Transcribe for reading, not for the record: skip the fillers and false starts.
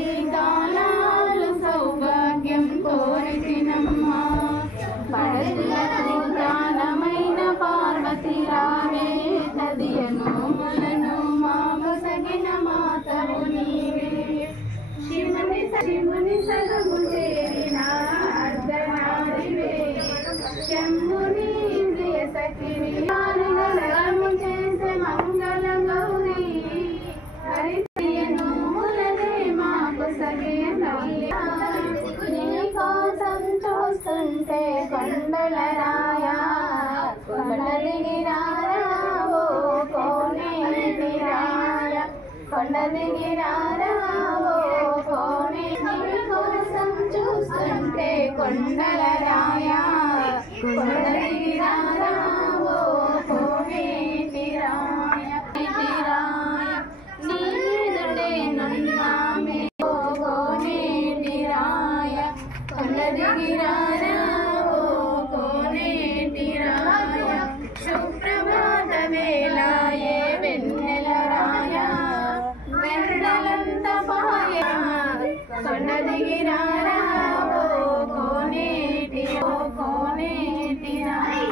పది కాలాలు సౌభాగ్యం కోరితినమ్మా పడతులకు ప్రాణమైన పార్వతి రావే తదియను ములను మామసగిన మాతవు నీవే శివుని సగము చేరిన అర్ధనారివే శంభుని ఇంద్రియ సఖిని గణము చేసే మంగళ గౌరీ హరితయను ములనే మాకు సగిన నీకోసం చూస్తుంటే కొండల రాయా కొండ దిగిరారా ఓ కోనేటి రాయ కొండ దిగిరారా ఓ కోనే నీకోసం చూస్తుంటే కొండల రాయా కొండ దిగిరారా ఓ కోనేటి రాయ నీ ఎదుటే నన్నామే ఓ కోనేటి రాయ కొండ దిగిరారా ఓ కోనేటి రాయ సుప్రభాత వేళాయే వెన్నెల రాయ వెన్నెలంత పాయ కొండ దిగిరారా ఓ కోనేటి రాయ